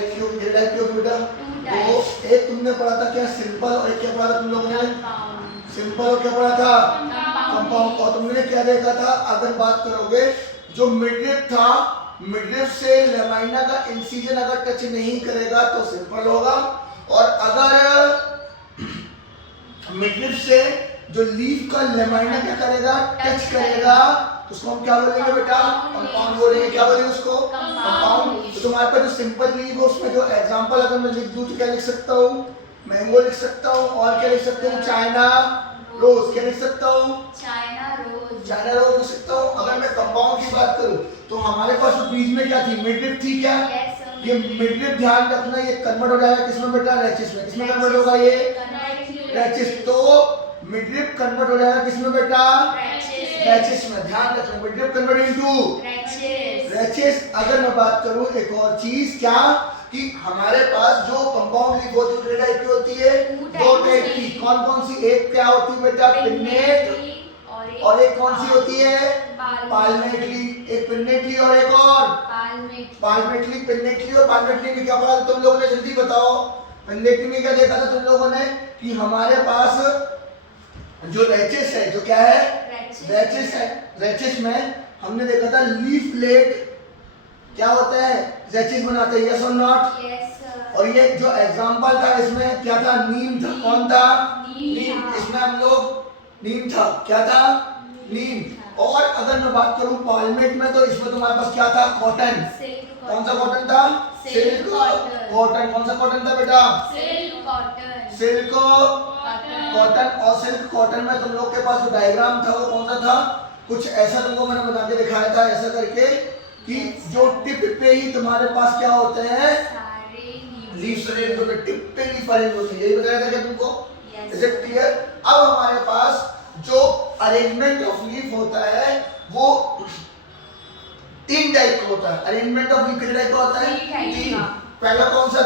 Type की होगी बेटा? तो एक तुमने पढ़ा था क्या सिंपल, और एक क्या पढ़ा था तुम लोगों ने? सिंपल। और क्या पढ़ा था? कंपाउंड। और तुमने क्या देखा था? अगर बात करोगे जो मिडरिप था, मिडरिप से लेमाइना का इंसिजन अगर टच नहीं करेगा तो सिंपल होगा, और अगर मिडरिप से जो लीफ का लेमाइना क्या करेगा? टच करेगा, तो उसको हम क्या बोलेंगे बेटा? कंपाउंड बोलेंगे। क्या बोलेंगे उसको? कंपाउंड। तो तुम्हारे पास जो सिंपल लीफ है उसमें जो एग्जांपल अगर मैं लिख दूं तो क्या लिख सकता हूँ? मैंगो लिख सकता हूँ, और क्या लिख सकता हूँ? China rose. क्या लिख सकता हूँ? चाइना रोज लिख सकता हूँ। अगर मैं कंपाउंड की बात करूँ तो हमारे पास जो बीच में क्या थी? मिडरिप थी क्या? ये मिडरिप ध्यान रखना, ये कन्वर्ट हो जाएगा किसमें बेटा? रैचिस में। किसमें कन्वर्ट होगा ये? रैचिस। तो मिडरिप कन्वर्ट हो जाएगा किसमें बेटा? रैचिस में। ध्यान रखना, मिडरिप कन्वर्ट इनटू रैचिस। अगर मैं बात करूं एक और चीज, क्या कि हमारे पास जो कंपाउंड लीफ होती है कितने टाइप की होती है? दो टाइप की। कौन कौन सी? एक क्या होती है बेटा? पिन्नेट, और एक कौन सी होती है? पाल्मेट लीफ। एक पिन्नेट लीफ और एक और पाल्मेट लीफ। पिन्नेट लीफ और पाल्मेट लीफ में क्या पढ़ा था तुम लोगों ने? जल्दी बताओ। पिन्नेट लीफ में क्या देखा था तुम लोगों ने? कि हमारे पास जो रैचिस है, जो क्या है? रैचिस है। रैचिस में हमने देखा था लीफलेट क्या होता है? रैचिस बनाते हैं। यस और नॉट? और ये जो एग्जांपल था इसमें क्या था? नीम था। कौन था? नीम। इसमें हम लोग नीम था। क्या था? नीम। और अगर मैं बात करूं पाल्मेट में, तो इसमें तुम्हारे पास क्या था? कॉटन। कौन सा कॉटन था? Silk cotton. कौन सा कॉटन था बेटा? Silk cotton. और सिल्क कॉटन में तुम लोग के पास जो डायग्राम था वो कौन सा था? कुछ ऐसा तुमको मैंने बना के दिखाया था, ऐसा करके कि जो टिप पे ही तुम्हारे पास क्या होते हैं? लीव्स अरेंज होते हैं। टिप पे लीफ अरेंज होती है। यही बताया था क्या तुमको? Is it clear? अब हमारे पास जो अरेंजमेंट ऑफ लीफ होता है वो 3 टाइप का होता है। अरेंजमेंट ऑफ लीफ कितने टाइप का होता है? 3। पहला कौन सा?